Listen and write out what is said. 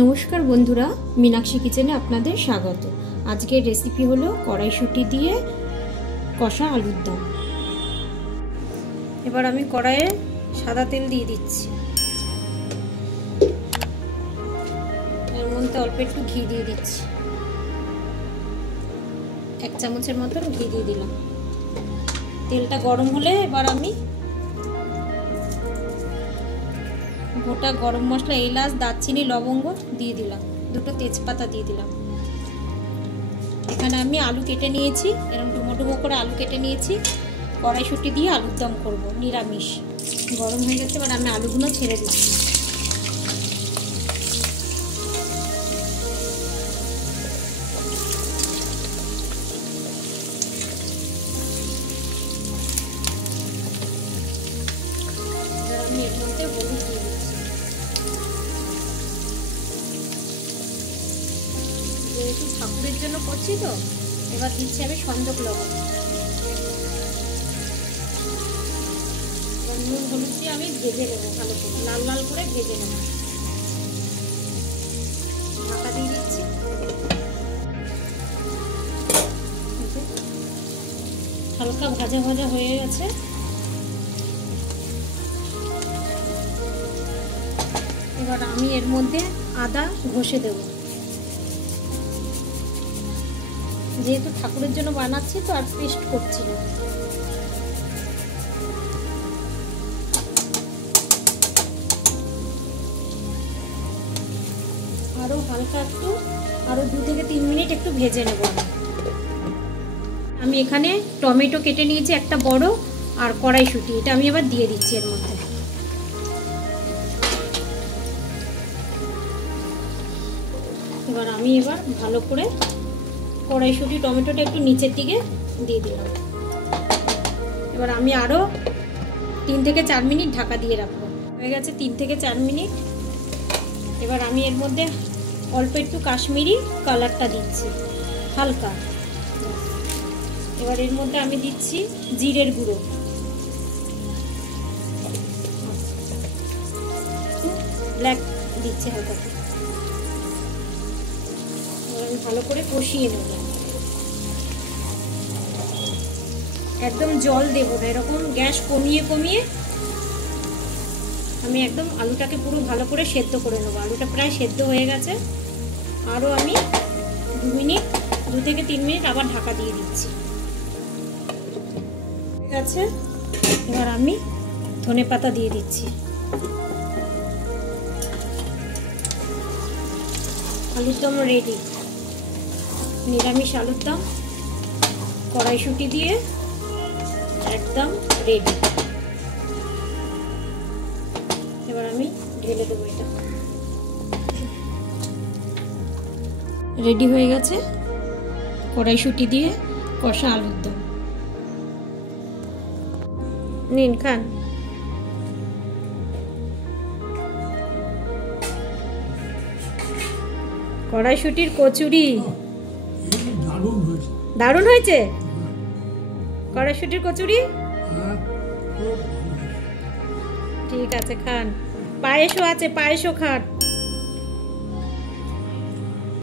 নমস্কার বন্ধুরা, মীনাক্ষী কিচেনে আপনাদের স্বাগত। আজকের রেসিপি হলো কড়াইশুঁটি দিয়ে কষা আলুর দম। এবার আমি কড়াইয়ে সাদা তেল দিয়ে দিচ্ছি, এর মধ্যে অল্প একটু ঘি দিয়ে দিচ্ছি, 1 চামচের মতন ঘি দিয়ে দিলাম। তেলটা গরম হলে এবার আমি গোটা গরম মশলা, এলাচ, দারচিনি, লবঙ্গ দিয়ে দিলাম, 2টো তেজপাতা দিয়ে দিলাম। এখানে আমি আলু কেটে নিয়েছি, এরকম ডুমো ডুমো করে আলু কেটে নিয়েছি। কড়াইশুঁটি দিয়ে আলুর দম করব নিরামিষ। গরম হয়ে গেছে, এবার আমি আলুগুলো ছেড়ে দিচ্ছি। আমি এর মধ্যে হলুদ দিয়ে দিচ্ছি, যেহেতু ঠাকুরের জন্য করছি তো এবার দিচ্ছি আমি সন্দক লবণ। নুন হলুদ দিয়ে আমি ভেজে নেবো, ভালো করে লাল লাল করে ভেজে নেবো। ঢাকা দিয়ে দিচ্ছি। হালকা ভাজা ভাজা হয়ে গেছে, এবার আমি এর মধ্যে আদা ঘষে দেব। যেহেতু ঠাকুরের জন্য বানাচ্ছি তো আর পেস্ট করছি না। আরো হালকা একটু, আরো 2 থেকে 3 মিনিট একটু ভেজে নেব। আমি এখানে টমেটো কেটে নিয়েছি একটা বড়, আর কড়াইশুঁটি, এটা আমি এবার দিয়ে দিচ্ছি এর মধ্যে। এবার আমি ভালো করে কড়াইশুঁটি টমেটোটা একটু নিচের দিকে দিয়ে দিলাম। এবার আমি আরো 3 থেকে 4 মিনিট ঢাকা দিয়ে রাখবো। হয়ে গেছে 3 থেকে 4 মিনিট। এবার আমি এর মধ্যে অল্প একটু কাশ্মীরি কালারটা দিচ্ছি, হালকা। এবার এর মধ্যে আমি দিচ্ছি জিরের গুঁড়ো, ব্ল্যাক দিচ্ছি হালকা। আমি ভালো করে কষিয়ে নেব, একদম জল দেব না, এরকম গ্যাস কমিয়ে কমিয়ে আমি একদম আলুটাকে পুরো ভালো করে সেদ্ধ করে নেবো। আলুটা প্রায় সেদ্ধ হয়ে গেছে, আরও আমি 2 থেকে 3 মিনিট আবার ঢাকা দিয়ে দিচ্ছি। ঠিক আছে, এবার আমি ধনেপাতা দিয়ে দিচ্ছি। আলুর দম রেডি, নিরামিষ আলুর দম কড়াইশুঁটি দিয়ে একদম রেডি। এবার আমি ঢেলে দেবো। এটা রেডি হয়ে গেছে, কড়াইশুঁটি দিয়ে কষা আলুর দম। নিন, খান। কড়াইশুঁটির কচুরি দারুণ হয়েছে। কড়াইশুঁটির কচুরি ঠিক আছে, খান। পায়েসও আছে, পায়েসও খান।